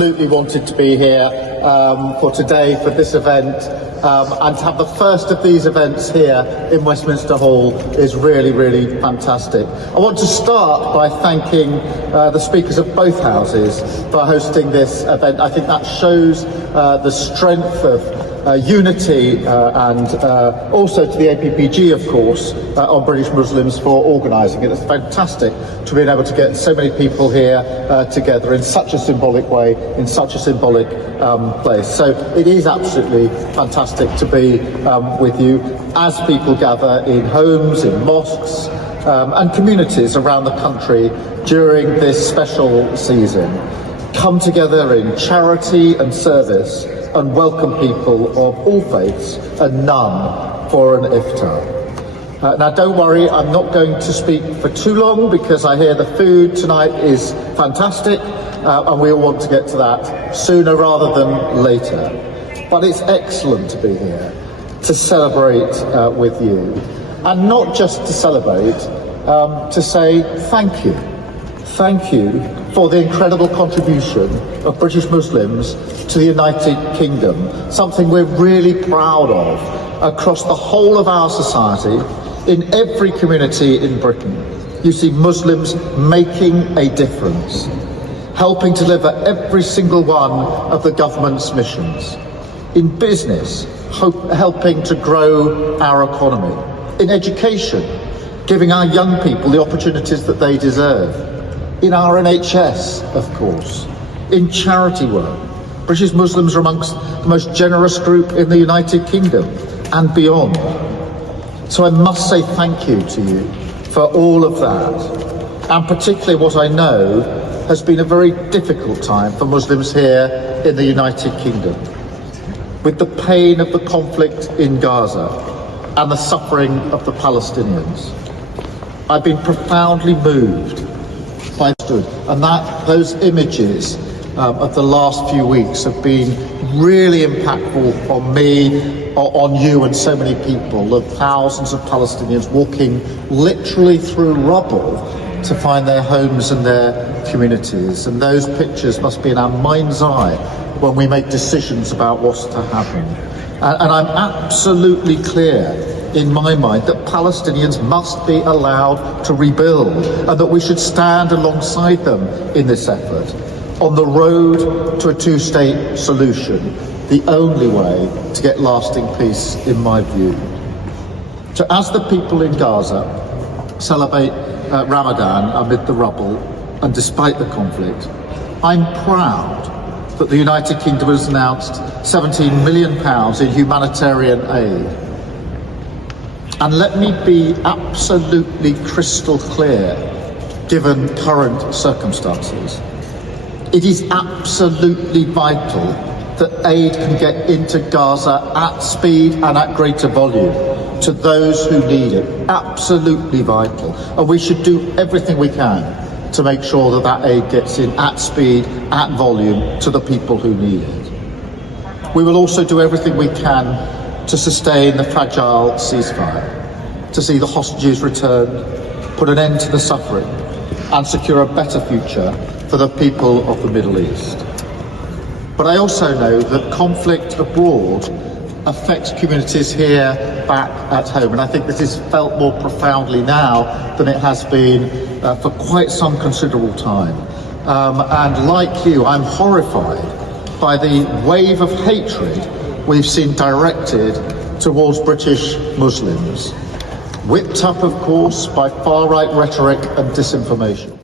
Absolutely wanted to be here for today, for this event, and to have the first of these events here in Westminster Hall is really, really fantastic. I want to start by thanking the speakers of both houses for hosting this event. I think that shows the strength of unity and also to the APPG, of course, on British Muslims for organising it. It's fantastic to be able to get so many people here together in such a symbolic way, in such a symbolic place. So it is absolutely fantastic to be with you as people gather in homes, in mosques and communities around the country during this special season. Come together in charity and service and welcome people of all faiths and none for an iftar. Now don't worry, I'm not going to speak for too long because I hear the food tonight is fantastic and we all want to get to that sooner rather than later. But it's excellent to be here to celebrate with you, and not just to celebrate, to say thank you. Thank you for the incredible contribution of British Muslims to the United Kingdom, something we're really proud of across the whole of our society, in every community in Britain. You see Muslims making a difference, helping to deliver every single one of the government's missions, in business, helping to grow our economy, in education, giving our young people the opportunities that they deserve, in our NHS, of course, in charity work. British Muslims are amongst the most generous group in the United Kingdom and beyond. So I must say thank you to you for all of that, and particularly what I know has been a very difficult time for Muslims here in the United Kingdom, with the pain of the conflict in Gaza and the suffering of the Palestinians. I've been profoundly moved by and those images of the last few weeks have been really impactful on me, on you and so many people, of thousands of Palestinians walking literally through rubble to find their homes and their communities. And those pictures must be in our mind's eye when we make decisions about what's to happen. And I'm absolutely clear in my mind that Palestinians must be allowed to rebuild and that we should stand alongside them in this effort on the road to a two-state solution, the only way to get lasting peace in my view. So as the people in Gaza celebrate Ramadan amid the rubble and despite the conflict, I'm proud that the United Kingdom has announced £17 million in humanitarian aid. And let me be absolutely crystal clear, given current circumstances. It is absolutely vital that aid can get into Gaza at speed and at greater volume to those who need it. Absolutely vital. And we should do everything we can to make sure that that aid gets in at speed, at volume, to the people who need it. We will also do everything we can to sustain the fragile ceasefire, to see the hostages returned, put an end to the suffering, and secure a better future for the people of the Middle East. But I also know that conflict abroad affects communities here back at home, and I think this is felt more profoundly now than it has been for quite some considerable time. And like you, I'm horrified by the wave of hatred we've seen directed towards British Muslims, whipped up, of course, by far-right rhetoric and disinformation.